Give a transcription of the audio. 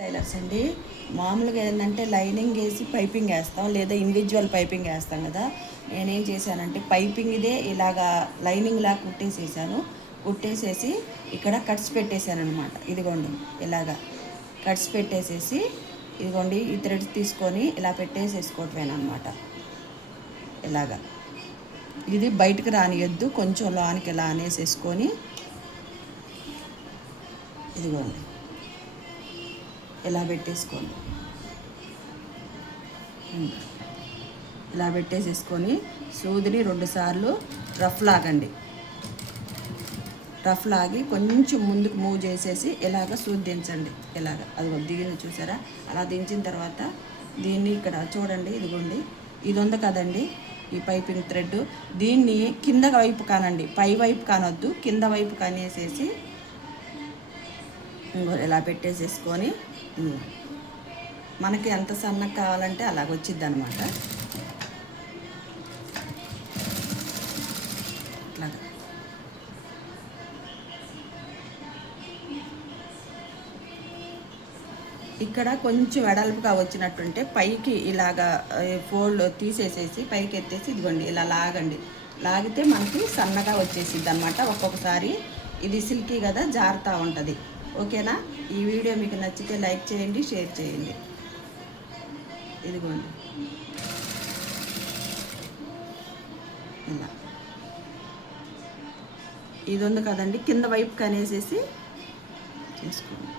Tailors అండి. మామూలుగా ఏంటంటే లైనింగ్ వేసి పైపింగ్ వేస్తాం, లేదా ఇండివిజువల్ పైపింగ్ వేస్తాం కదా. నేనేం చేశానంటే పైపింగ్ ఇదే ఇలాగా లైనింగ్ లాగా కుట్టేసేసాను. కుట్టేసేసి ఇక్కడ కట్స్ పెట్టేశాను అనమాట. ఇదిగోండి ఇలాగా కట్స్ పెట్టేసేసి, ఇదిగోండి ఈ థ్రెడ్స్ తీసుకొని ఇలా పెట్టేసేసుకోవటమేనమాట. ఇలాగా ఇది బయటకు రానియొద్దు, కొంచెం లోనికి ఇలా అనేసేసుకొని, ఇదిగోండి ఇలా పెట్టేసుకోండి. ఇలా పెట్టేసేసుకొని సూదిని 2 సార్లు రఫ్ లాగండి. రఫ్ లాగి కొంచెం ముందుకు మూవ్ చేసేసి ఇలాగ సూది దించండి. ఇలాగ అది దిగింది చూసారా. అలా దించిన తర్వాత దీన్ని ఇక్కడ చూడండి, ఇదిగోండి ఇది ఉంది కదండి ఈ పైపింగ్ థ్రెడ్, దీన్ని కింద వైపు కానండి, పై వైపు కానొద్దు, కింద వైపు కానేసేసి ఇలా పెట్టేసేసుకొని మనకి ఎంత సన్నగా కావాలంటే అలాగ వచ్చిద్ది అనమాట. ఇట్లాగా ఇక్కడ కొంచెం వెడల్పుగా వచ్చినట్టుంటే పైకి ఇలాగా ఫోల్డ్ తీసేసేసి పైకి ఎత్తేసి ఇదిగోండి ఇలా లాగండి. లాగితే మనకి సన్నగా వచ్చేసిద్ది అనమాట. ఒక్కొక్కసారి ఇది సిల్కీ కదా, జారుతూ ఉంటుంది. ఓకేనా? ఈ వీడియో మీకు నచ్చితే లైక్ చేయండి, షేర్ చేయండి. ఇదిగోండి ఇలా ఇది ఉంది కదండి, కింద వైపు కనేసేసి చేసుకోండి.